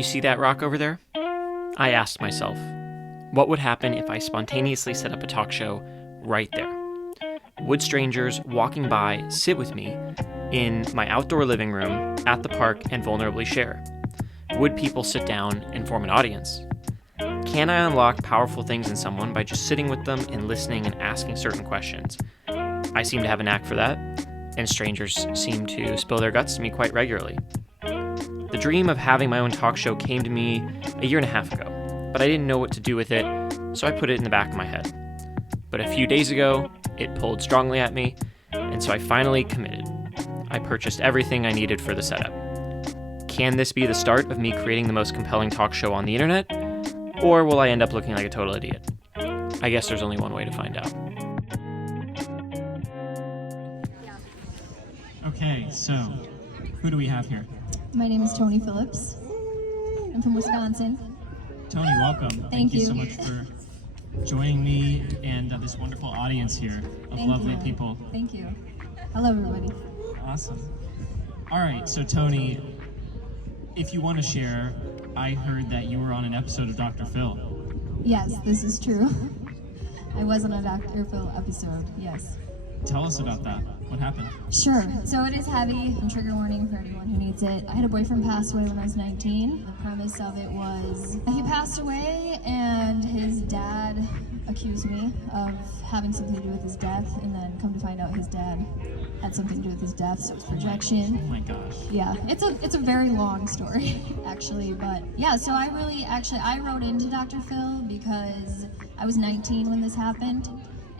You see that rock over there? I asked myself, what would happen if I spontaneously set up a talk show right there? Would strangers walking by sit with me in my outdoor living room, at the park, and vulnerably share? Would people sit down and form an audience? Can I unlock powerful things in someone by just sitting with them and listening and asking certain questions? I seem to have a knack for that, and strangers seem to spill their guts to me quite regularly. The dream of having my own talk show came to me a year and a half ago, but I didn't know what to do with it, so I put it in the back of my head. But a few days ago, it pulled strongly at me, and so I finally committed. I purchased everything I needed for the setup. Can this be the start of me creating the most compelling talk show on the internet, or will I end up looking like a total idiot? I guess there's only one way to find out. Okay, so who do we have here? My name is Toni Phillips. I'm from Wisconsin. Toni, welcome. Thank you so much for joining me and this wonderful audience here of lovely people. Thank you. Hello, everybody. Awesome. All right, so Toni, if you want to share, I heard that you were on an episode of Dr. Phil. Yes, this is true. I was on a Dr. Phil episode, yes. Tell us about that. What happened? Sure. So it is heavy, and trigger warning for anyone who needs it. I had a boyfriend pass away when I was 19. The premise of it was he passed away, and his dad accused me of having something to do with his death, and then come to find out his dad had something to do with his death, so it was projection. Oh my gosh. Yeah, it's a very long story, actually, but yeah, so I wrote into Dr. Phil because I was 19 when this happened,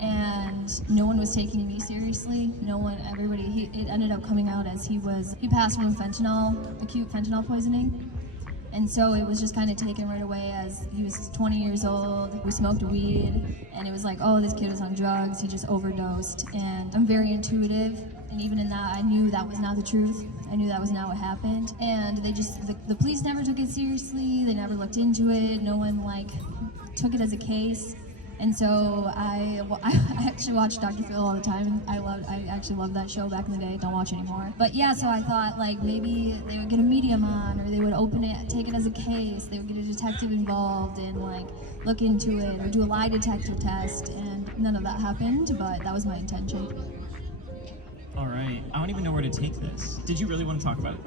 and no one was taking me seriously. It ended up coming out as he passed from acute fentanyl poisoning. And so it was just kind of taken right away as he was 20 years old, we smoked weed, and it was like, oh, this kid was on drugs, he just overdosed. And I'm very intuitive, and even in that, I knew that was not the truth. I knew that was not what happened. And the police never took it seriously, they never looked into it, no one took it as a case. And so I actually watched Dr. Phil all the time, and I actually loved that show back in the day. Don't watch anymore. But yeah, so I thought maybe they would get a medium on, or they would open it, take it as a case. They would get a detective involved and look into it, or do a lie detector test. And none of that happened, but that was my intention. All right. I don't even know where to take this. Did you really want to talk about it?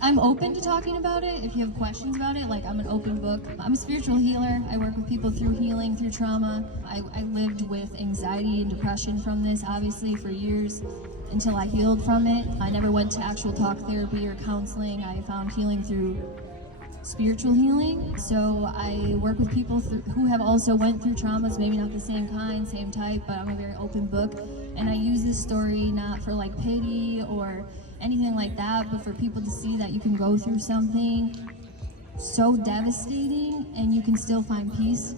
I'm open to talking about it if you have questions about it. I'm an open book. I'm a spiritual healer. I work with people through healing, through trauma. I lived with anxiety and depression from this, obviously, for years until I healed from it. I never went to actual talk therapy or counseling. I found healing through spiritual healing. So I work with people who have also went through traumas, maybe not the same kind, same type, but I'm a very open book. And I use this story not for pity or anything like that, but for people to see that you can go through something so devastating and you can still find peace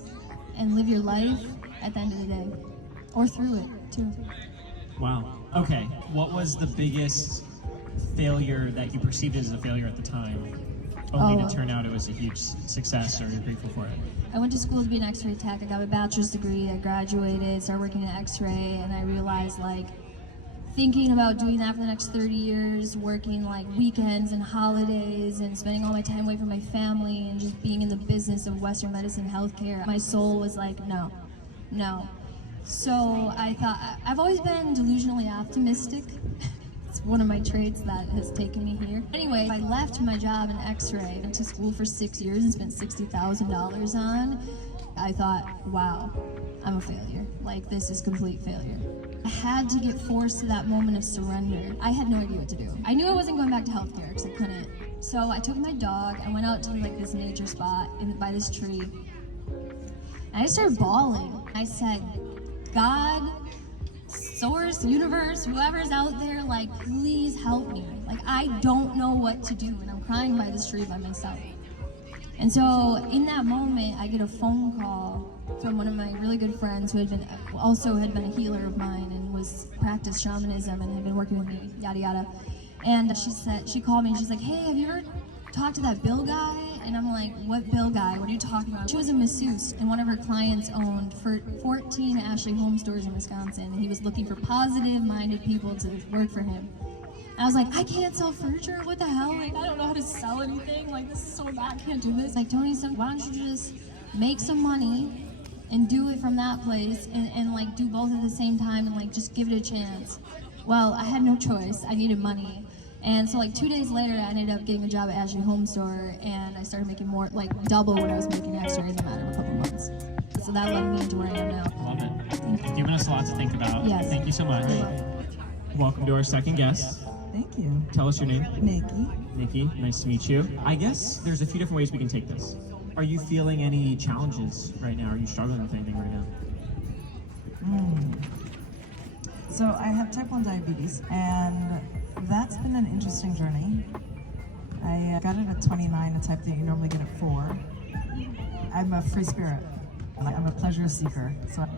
and live your life at the end of the day, or through it too. Wow. Okay, what was the biggest failure that you perceived as a failure at the time, only to turn out it was a huge success, or you're grateful for it? I went to school to be an x-ray tech. I got a bachelor's degree, I graduated, started working in x-ray, and I realized thinking about doing that for the next 30 years, working weekends and holidays and spending all my time away from my family and just being in the business of Western medicine healthcare, my soul was no. So I thought, I've always been delusionally optimistic. It's one of my traits that has taken me here. Anyway, I left my job in x-ray, went to school for 6 years and spent $60,000 on. I thought, wow, I'm a failure. This is complete failure. I had to get forced to that moment of surrender. I had no idea what to do. I knew I wasn't going back to healthcare because I couldn't. So I took my dog, I went out to this nature spot by this tree, and I started bawling. I said, God, source, universe, whoever's out there, please help me. I don't know what to do, and I'm crying by this tree by myself. And so in that moment, I get a phone call from one of my really good friends who had been a healer of mine and practiced shamanism and had been working with me, yada yada. And she called me and she's like, hey, have you ever talked to that Bill guy? And I'm like, what Bill guy? What are you talking about? She was a masseuse, and one of her clients owned 14 Ashley Home stores in Wisconsin, and he was looking for positive-minded people to work for him. I was like, I can't sell furniture, what the hell? Like, I don't know how to sell anything. Like, this is so bad, I can't do this. Like, Toni said, why don't you just make some money and do it from that place and like do both at the same time and like just give it a chance. Well, I had no choice, I needed money. And so like 2 days later, I ended up getting a job at Ashley Home Store and I started making more, like double what I was making X-ray in a matter of a couple months. So that led me into where I am now. Love it. You've given us a lot to think about. Yes. Thank you so much. Welcome to our second guest. Thank you. Tell us your name. Nikki. Nikki, nice to meet you. I guess there's a few different ways we can take this. Are you feeling any challenges right now? Are you struggling with anything right now? So I have type 1 diabetes, and that's been an interesting journey. I got it at 29, a type that you normally get at 4. I'm a free spirit. I'm a pleasure seeker, so I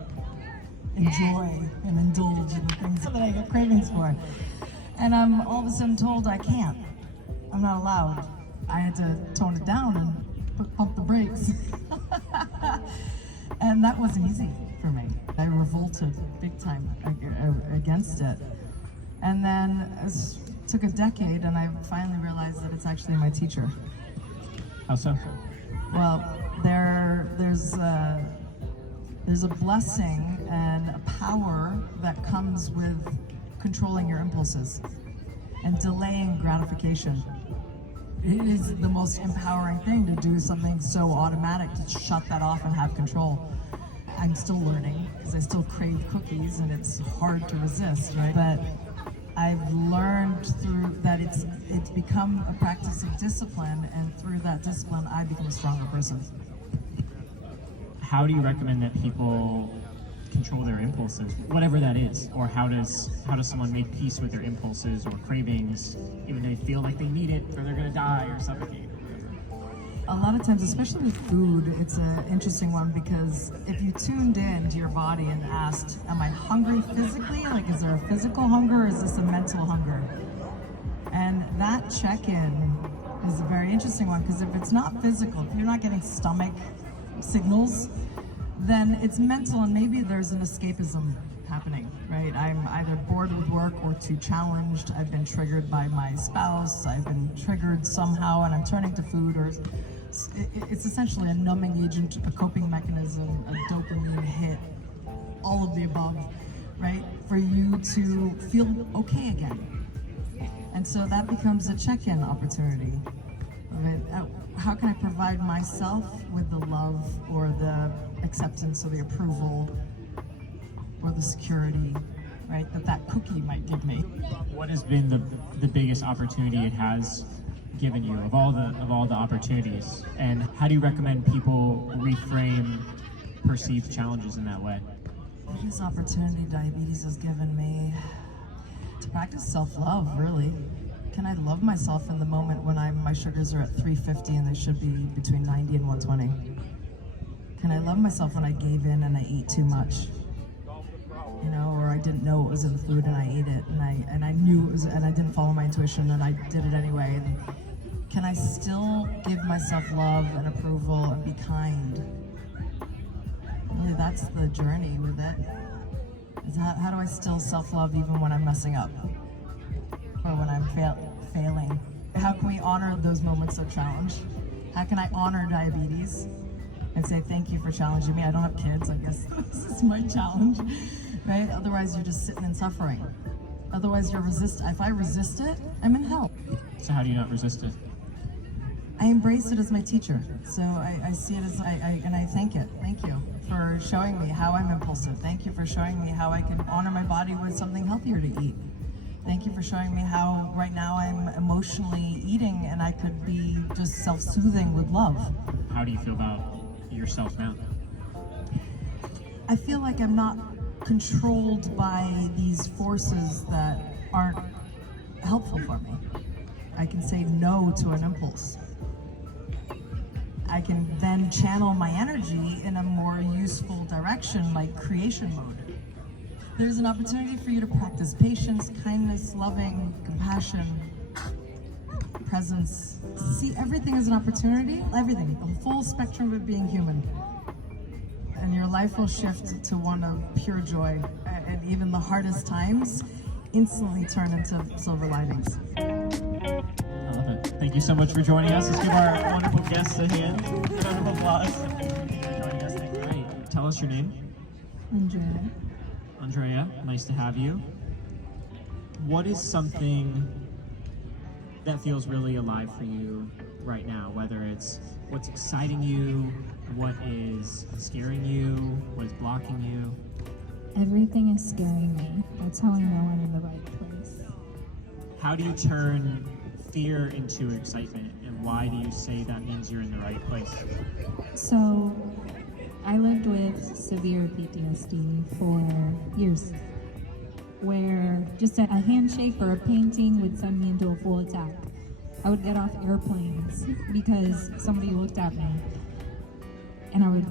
enjoy and indulge in things that I get cravings for. And I'm all of a sudden told I can't. I'm not allowed. I had to tone it down and pump the brakes. And that wasn't easy for me. I revolted big time against it. And then it took a decade and I finally realized that it's actually my teacher. How so? Well, there's a blessing and a power that comes with controlling your impulses and delaying gratification. It is the most empowering thing to do something so automatic, to shut that off and have control. I'm still learning because I still crave cookies and it's hard to resist, right? But I've learned through that it's become a practice of discipline, and through that discipline I become a stronger person. How do you recommend that people control their impulses, whatever that is? Or how does someone make peace with their impulses or cravings, even though they feel like they need it or they're gonna die or suffocate or whatever? A lot of times, especially with food, it's an interesting one, because if you tuned in to your body and asked, am I hungry physically? Like, is there a physical hunger or is this a mental hunger? And that check-in is a very interesting one, because if it's not physical, if you're not getting stomach signals, then it's mental, and maybe there's an escapism happening, right? I'm either bored with work or too challenged. I've been triggered by my spouse. I've been triggered somehow and I'm turning to food, or it's essentially a numbing agent, a coping mechanism, a dopamine hit, all of the above, right? For you to feel okay again. And so that becomes a check-in opportunity. Right? How can I provide myself with the love or the acceptance or the approval or the security, right, that cookie might give me? What has been the biggest opportunity it has given you of all the opportunities, and how do you recommend people reframe perceived challenges in that way? The biggest opportunity diabetes has given me to practice self-love, really. Can I love myself in the moment when my sugars are at 350 and they should be between 90 and 120? Can I love myself when I gave in and I ate too much? You know, or I didn't know it was in the food and I ate it, and I knew it was, and I didn't follow my intuition and I did it anyway. And can I still give myself love and approval and be kind? Really, that's the journey with it. Is how do I still self-love even when I'm messing up? Or when I'm failing? How can we honor those moments of challenge? How can I honor diabetes and say thank you for challenging me? I don't have kids, I guess this is my challenge, right? Otherwise you're just sitting and suffering. Otherwise you're if I resist it, I'm in hell. So how do you not resist it? I embrace it as my teacher. So I see it as, and I thank it. Thank you for showing me how I'm impulsive. Thank you for showing me how I can honor my body with something healthier to eat. Thank you for showing me how right now I'm emotionally eating and I could be just self-soothing with love. How do you feel about yourself now? I feel like I'm not controlled by these forces that aren't helpful for me. I can say no to an impulse. I can then channel my energy in a more useful direction, like creation mode. There's an opportunity for you to practice patience, kindness, loving, compassion, presence. See everything as an opportunity, everything, the full spectrum of being human. And your life will shift to one of pure joy. And even the hardest times instantly turn into silver linings. I love it. Thank you so much for joining us. Let's give our wonderful guests a hand. A round of applause. Thank you for joining us. Thank you. All right. Tell us your name. Andrea. Andrea, nice to have you. What is something that feels really alive for you right now? Whether it's what's exciting you, what is scaring you, what is blocking you? Everything is scaring me. That's how I know I'm in the right place. How do you turn fear into excitement, and why do you say that means you're in the right place? So, I lived with severe PTSD for years, where just a handshake or a painting would send me into a full attack. I would get off airplanes because somebody looked at me, and I would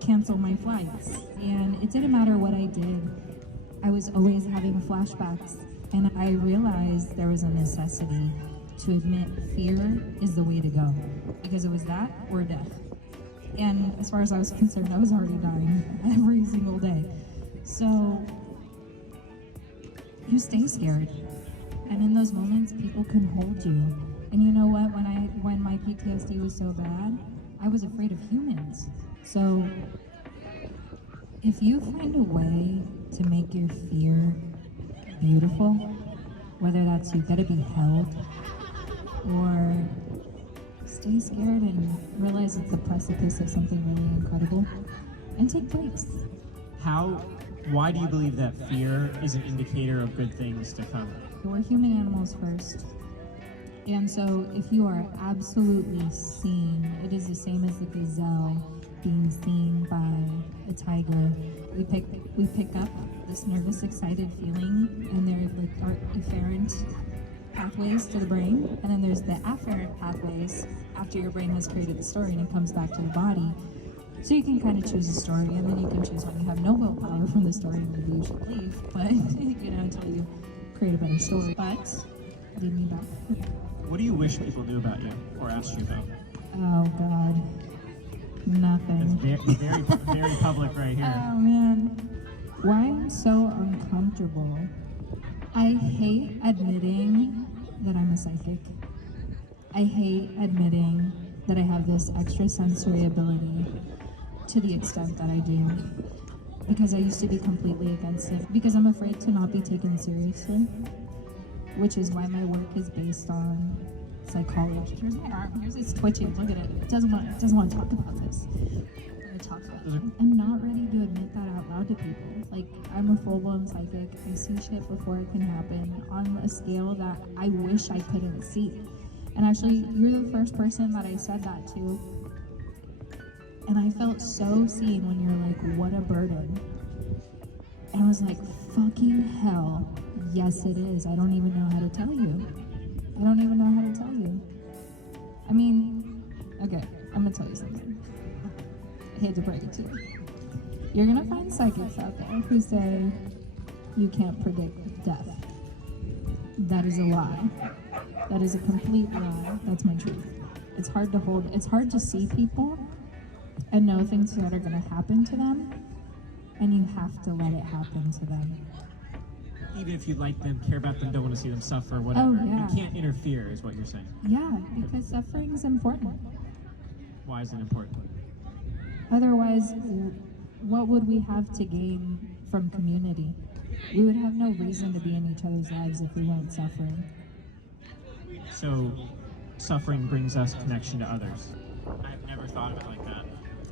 cancel my flights. And it didn't matter what I did, I was always having flashbacks. And I realized there was a necessity to admit fear is the way to go, because it was that or death. And as far as I was concerned, I was already dying every single day. So you stay scared. And in those moments, people can hold you. And you know what, when my PTSD was so bad, I was afraid of humans. So if you find a way to make your fear beautiful, whether that's you gotta be held, or stay scared and realize it's the precipice of something really incredible, and take breaks. Why do you believe that fear is an indicator of good things to come? We're human animals first. And so if you are absolutely seen, it is the same as the gazelle being seen by a tiger. We pick up this nervous, excited feeling, and there are efferent pathways to the brain, and then there's the afferent pathways after your brain has created the story and it comes back to the body. So you can kind of choose a story, and then you can choose when you have no willpower from the story, maybe you should leave, but until you create a better story. But leave me back. What do you wish people knew about you or asked you about? Oh God, nothing. It's very public right here. Oh man, why I'm so uncomfortable. I hate admitting that I'm a psychic. I hate admitting that I have this extrasensory ability to the extent that I do, because I used to be completely against it, because I'm afraid to not be taken seriously, which is why my work is based on psychology. Here's my arm, it's twitching, look at it. It doesn't want to talk about this. I talk about it. I'm not ready to admit that out loud to people. Like, I'm a full-blown psychic. I see shit before it can happen on a scale that I wish I couldn't see. And actually, you're the first person that I said that to. And I felt so seen when you're like, what a burden. And I was like, fucking hell, yes it is. I don't even know how to tell you. I don't even know how to tell you. I mean, okay, I'm gonna tell you something. I hate to break it to you. You're gonna find psychics out there who say you can't predict death. That is a lie. That is a complete lie. That's my truth. It's hard to see people and know things that are gonna happen to them, and you have to let it happen to them. Even if you like them, care about them, don't want to see them suffer, whatever. Oh, yeah. You can't interfere, is what you're saying. Yeah, because suffering is important. Why is it important? Otherwise, what would we have to gain from community? We would have no reason to be in each other's lives if we weren't suffering. So, suffering brings us connection to others. I've never thought of it like that.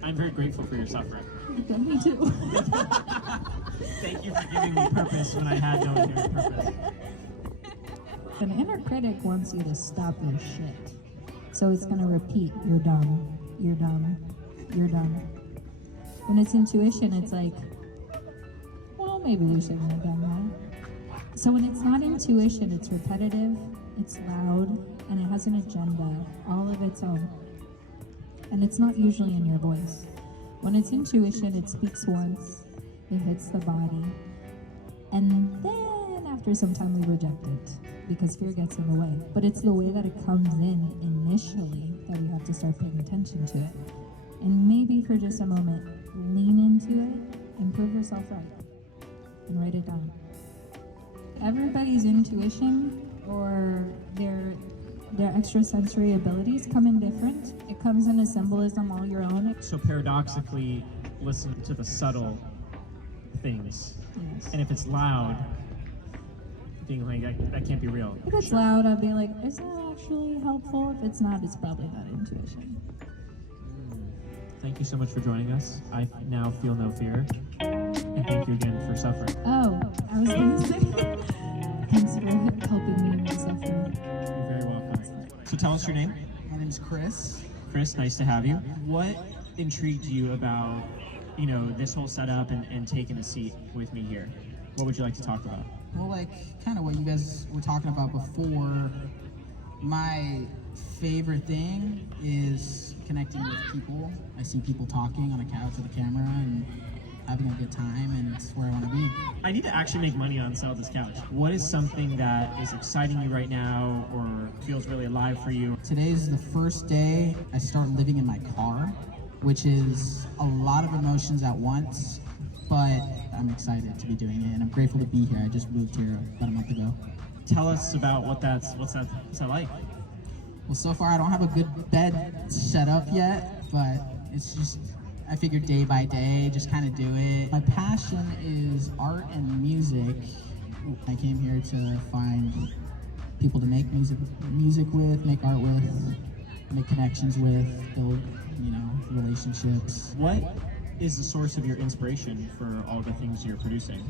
I'm very grateful for your suffering. Yeah, me too. Thank you for giving me purpose when I had no inherent purpose. An inner critic wants you to stop your shit. So it's gonna repeat, you're dumb, you're dumb, you're dumb. When it's intuition, it's like, well, maybe we shouldn't have done that. So when it's not intuition, it's repetitive, it's loud, and it has an agenda, all of its own. And it's not usually in your voice. When it's intuition, it speaks once, it hits the body, and then after some time we reject it because fear gets in the way. But it's the way that it comes in initially that we have to start paying attention to it. And maybe for just a moment, lean into it and prove yourself right and write it down. everybody's intuition or their extrasensory abilities come in different. It comes in a symbolism all your own. So paradoxically, listen to the subtle things. Yes. And if it's loud, being like, that can't be real. If it's loud, I'd be like, is that actually helpful? If it's not, it's probably not intuition. Thank you so much for joining us. I now feel no fear. And thank you again for suffering. Oh, I was going to say, thanks for helping me in my suffering. You're very welcome. So tell us your name. My name's Chris. Chris, nice to have you. What intrigued you about, this whole setup and taking a seat with me here? What would you like to talk about? Well, like kind of what you guys were talking about before, my favorite thing is connecting with people. I see people talking on a couch with a camera and having a good time, and it's where I want to be. I need to actually make money on sell this couch. What is something that is exciting you right now or feels really alive for you? Today's the first day I start living in my car, which is a lot of emotions at once, but I'm excited to be doing it, and I'm grateful to be here. I just moved here about a month ago. Tell us about what's that like? Well, so far I don't have a good bed set up yet, but it's just, I figured day by day, just kind of do it. My passion is art and music. I came here to find people to make music with, make art with, make connections with, build, relationships. What is the source of your inspiration for all the things you're producing?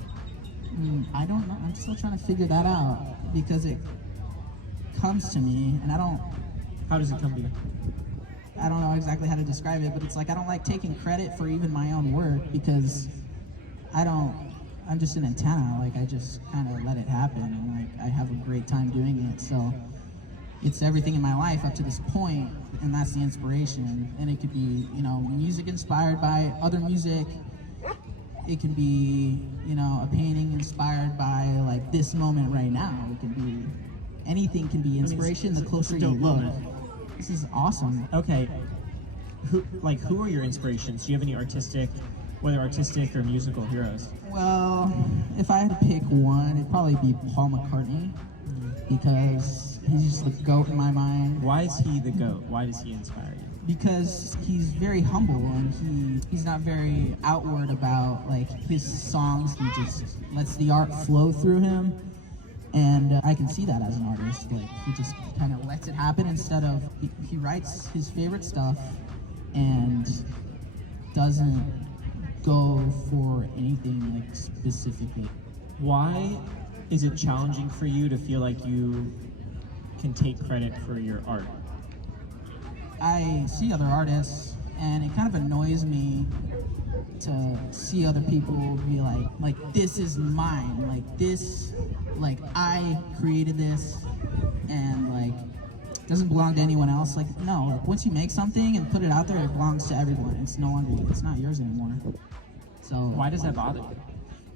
I don't know. I'm still trying to figure that out because it comes to me, and How does it come to you? I don't know exactly how to describe it, but it's like I don't like taking credit for even my own work because I'm just an antenna. Like I just kind of let it happen, and like I have a great time doing it. So it's everything in my life up to this point, and that's the inspiration. And it could be, music inspired by other music. It can be, a painting inspired by like this moment right now. It can be, anything can be inspiration the closer you look. This is awesome. Okay, who are your inspirations? Do you have any whether artistic or musical heroes? Well, if I had to pick one, it'd probably be Paul McCartney, because he's just the GOAT in my mind. Why is he the GOAT? Why does he inspire you? Because he's very humble, and he's not very outward about like his songs. He just lets the art flow through him. And I can see that as an artist. Like he just kind of lets it happen instead of he writes his favorite stuff and doesn't go for anything like specifically. Why is it challenging for you to feel like you can take credit for your art? I see other artists, and it kind of annoys me to see other people be like this is mine, like I created this, and like doesn't belong to anyone else. Like no, like once you make something and put it out there, it belongs to everyone. It's not yours anymore. So why does that bother you?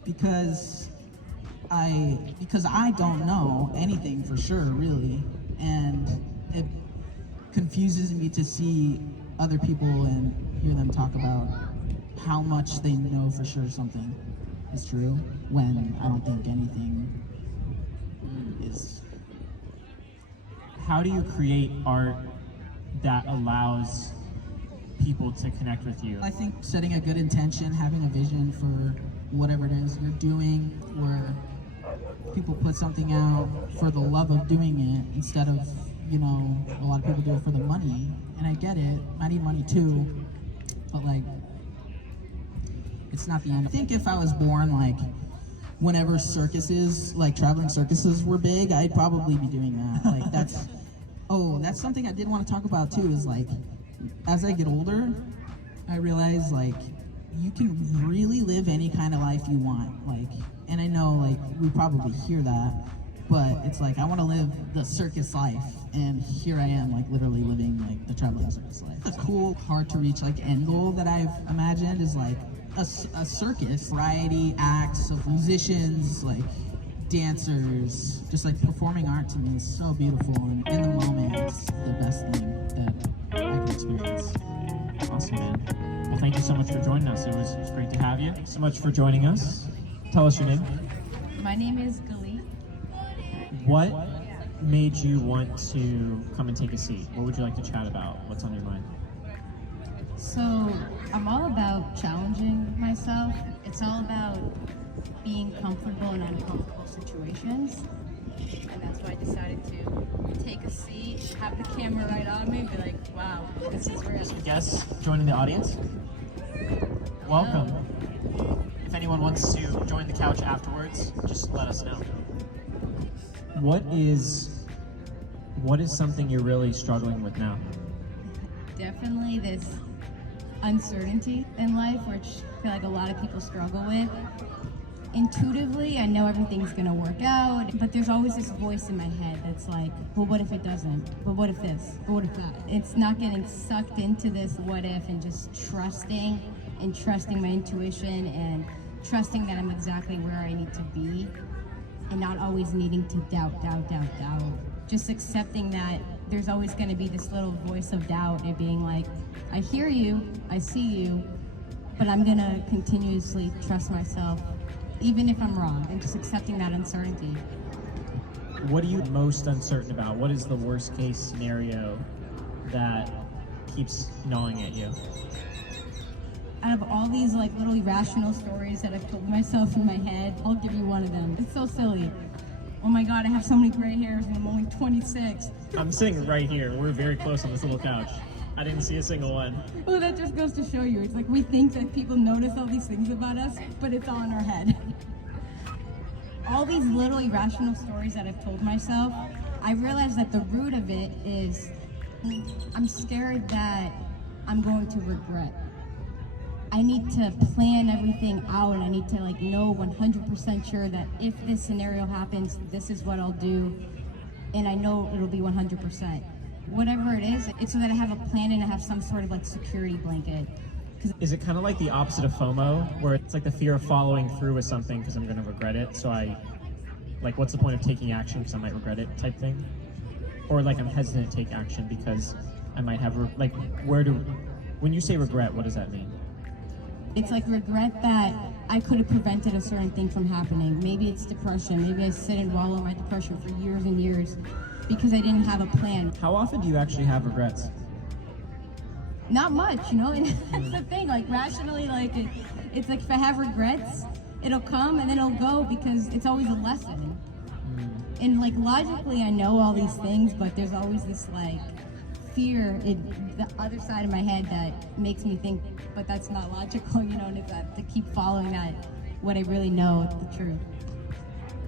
Because I don't know anything for sure, really, and it confuses me to see other people and hear them talk about how much they know for sure something is true when I don't think anything is. How do you create art that allows people to connect with you? I think setting a good intention, having a vision for whatever it is you're doing, where people put something out for the love of doing it instead of, a lot of people do it for the money, and I get it, I need money too, but like, it's not the end. I think if I was born like whenever circuses, like traveling circuses were big, I'd probably be doing that. Like that's something I did want to talk about too, is like, as I get older, I realize like, you can really live any kind of life you want. Like, and I know like, we probably hear that, but it's like, I want to live the circus life, and here I am like literally living like the traveling circus life. The cool, hard to reach like end goal that I've imagined is like a circus, variety acts of musicians, like dancers, just like performing art to me is so beautiful, and in the moment it's the best thing that I can experience. Awesome, man. Well, thank you so much for joining us. It was great to have you. So much for joining us. Tell us your name. My name is Galit. What made you want to come and take a seat? What would you like to chat about? What's on your mind? So I'm all about challenging myself. It's all about being comfortable in uncomfortable situations. And that's why I decided to take a seat, have the camera right on me, and be like, wow, this is real. Guests joining the audience, welcome. If anyone wants to join the couch afterwards, just let us know. What is something you're really struggling with now? Definitely this uncertainty in life, which I feel like a lot of people struggle with. Intuitively, I know everything's gonna work out, but there's always this voice in my head that's like, well, what if it doesn't? But what if this? But what if that? It's not getting sucked into this what if and just trusting my intuition and trusting that I'm exactly where I need to be and not always needing to doubt. Just accepting that there's always gonna be this little voice of doubt and being like, I hear you, I see you, but I'm gonna continuously trust myself even if I'm wrong, and just accepting that uncertainty. What are you most uncertain about? What is the worst case scenario that keeps gnawing at you? Out of all these like little irrational stories that I've told myself in my head, I'll give you one of them. It's so silly. Oh my God, I have so many gray hairs and I'm only 26. I'm sitting right here. We're very close on this little couch. I didn't see a single one. Well, that just goes to show you. It's like we think that people notice all these things about us, but it's all in our head. All these little irrational stories that I've told myself, I realized that the root of it is I'm scared that I'm going to regret. I need to plan everything out and I need to like know 100% sure that if this scenario happens, this is what I'll do. And I know it'll be 100%. Whatever it is, it's so that I have a plan and I have some sort of like security blanket. Is it kind of like the opposite of FOMO, where it's like the fear of following through with something because I'm going to regret it, so like what's the point of taking action because I might regret it type thing? Or like I'm hesitant to take action because I might have, when you say regret, what does that mean? It's like regret that I could have prevented a certain thing from happening. Maybe it's depression, maybe I sit and wallow in my depression for years and years because I didn't have a plan. How often do you actually have regrets? Not much, you know, and that's the thing, like rationally, like it's like if I have regrets, it'll come and then it'll go because it's always a lesson. And like logically I know all these things, but there's always this like fear in the other side of my head that makes me think, but that's not logical, you know, and it's that to keep following that, what I really know, the truth.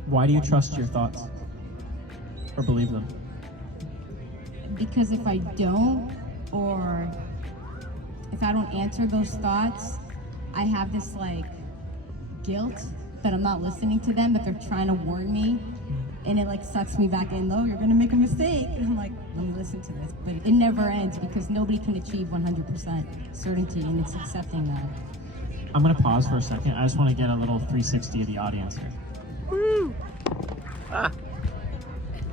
Why do you trust your thoughts? Or believe them? Because if I don't, or if I don't answer those thoughts, I have this like guilt that I'm not listening to them, that they're trying to warn me, and it like sucks me back in. Oh, you're gonna make a mistake, and I'm like, let me listen to this. But it never ends because nobody can achieve 100% certainty, and it's accepting that. I'm gonna pause for a second. I just want to get a little 360 of the audience here. Woo! Ah.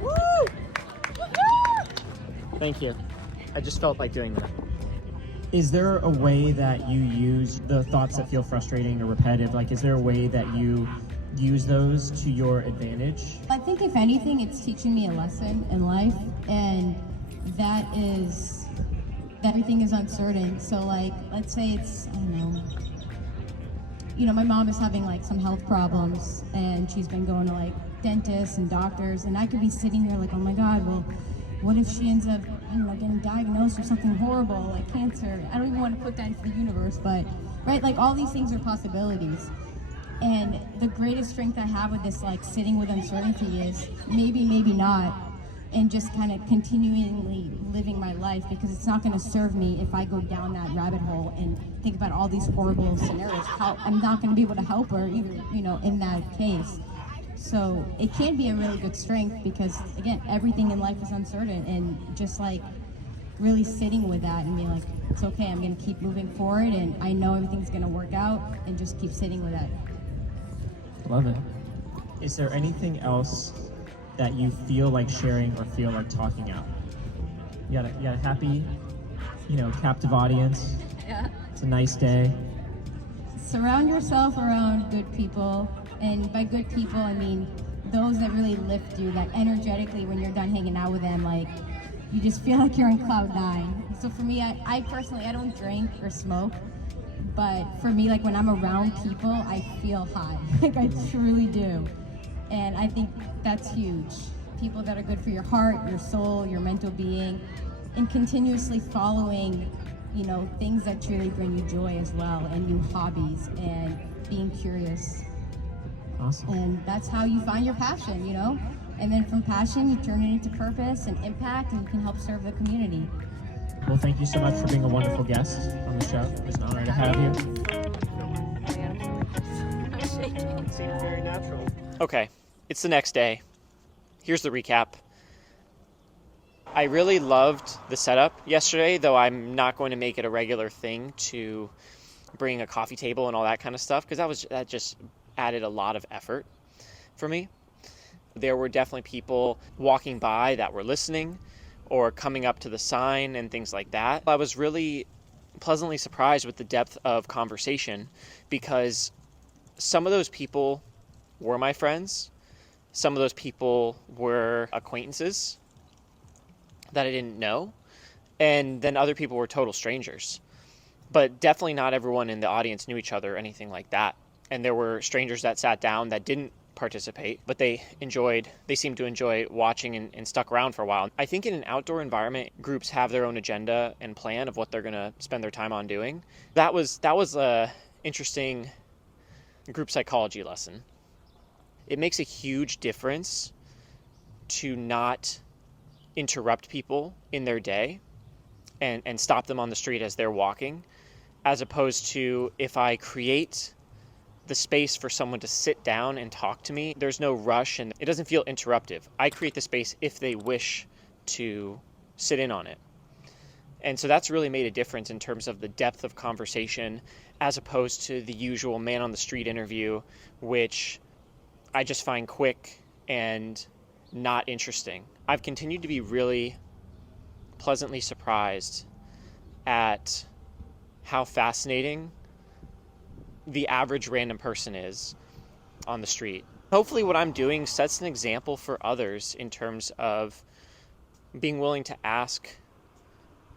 Woo! Thank you. I just felt like doing that. Is there a way that you use the thoughts that feel frustrating or repetitive? Like, is there a way that you use those to your advantage? I think if anything, it's teaching me a lesson in life, and that is that everything is uncertain. So like, let's say it's, I don't know, you know, my mom is having like some health problems and she's been going to like dentists and doctors, and I could be sitting here like, oh my God, well, what if she ends up, I don't know, getting diagnosed with something horrible like cancer? I don't even want to put that into the universe, but right, like all these things are possibilities. And the greatest strength I have with this like sitting with uncertainty is maybe, maybe not, and just kind of continually living my life, because it's not going to serve me if I go down that rabbit hole and think about all these horrible scenarios. How I'm not going to be able to help her either, you know, in that case. So it can be a really good strength because, again, everything in life is uncertain, and just like really sitting with that and being like, it's okay, I'm going to keep moving forward, and I know everything's going to work out, and just keep sitting with that. Love it. Is there anything else that you feel like sharing or feel like talking out? You got a happy, you know, captive audience. Yeah. It's a nice day. Surround yourself around good people, and by good people I mean those that really lift you, that energetically when you're done hanging out with them, like you just feel like you're in cloud nine. So for me, I personally, I don't drink or smoke, but for me, like when I'm around people, I feel high. Like I truly do. And I think that's huge. People that are good for your heart, your soul, your mental being, and continuously following, you know, things that truly bring you joy as well, and new hobbies, and being curious. Awesome. And that's how you find your passion, you know? And then from passion, you turn it into purpose and impact, and you can help serve the community. Well, thank you so much for being a wonderful guest on the show. It's an honor to have you. It seemed very natural. Okay, it's the next day. Here's the recap. I really loved the setup yesterday, though I'm not going to make it a regular thing to bring a coffee table and all that kind of stuff, because that just added a lot of effort for me. There were definitely people walking by that were listening or coming up to the sign and things like that. I was really pleasantly surprised with the depth of conversation, because some of those people were my friends. Some of those people were acquaintances that I didn't know. And then other people were total strangers. But definitely not everyone in the audience knew each other or anything like that. And there were strangers that sat down that didn't participate, but they seemed to enjoy watching and stuck around for a while. I think in an outdoor environment, groups have their own agenda and plan of what they're going to spend their time on doing. That was a interesting group psychology lesson. It makes a huge difference to not interrupt people in their day and stop them on the street as they're walking, as opposed to if I create the space for someone to sit down and talk to me, there's no rush and it doesn't feel interruptive. I create the space if they wish to sit in on it. And so that's really made a difference in terms of the depth of conversation, as opposed to the usual man on the street interview, which I just find quick and not interesting. I've continued to be really pleasantly surprised at how fascinating the average random person is on the street. Hopefully what I'm doing sets an example for others in terms of being willing to ask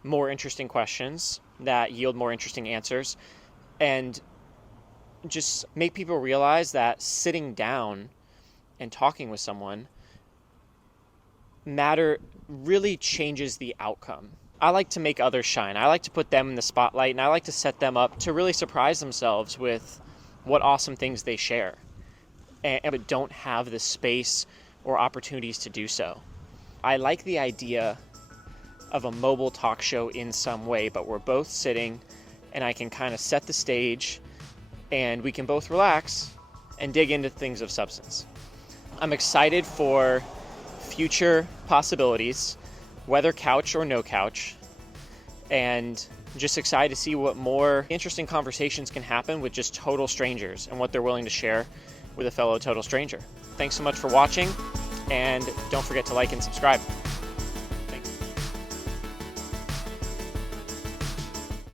more interesting questions that yield more interesting answers, and just make people realize that sitting down and talking with someone really changes the outcome. I like to make others shine. I like to put them in the spotlight, and I like to set them up to really surprise themselves with what awesome things they share, but don't have the space or opportunities to do so. I like the idea of a mobile talk show in some way, but we're both sitting and I can kind of set the stage and we can both relax and dig into things of substance. I'm excited for future possibilities, whether couch or no couch, and just excited to see what more interesting conversations can happen with just total strangers and what they're willing to share with a fellow total stranger. Thanks so much for watching, and don't forget to like and subscribe.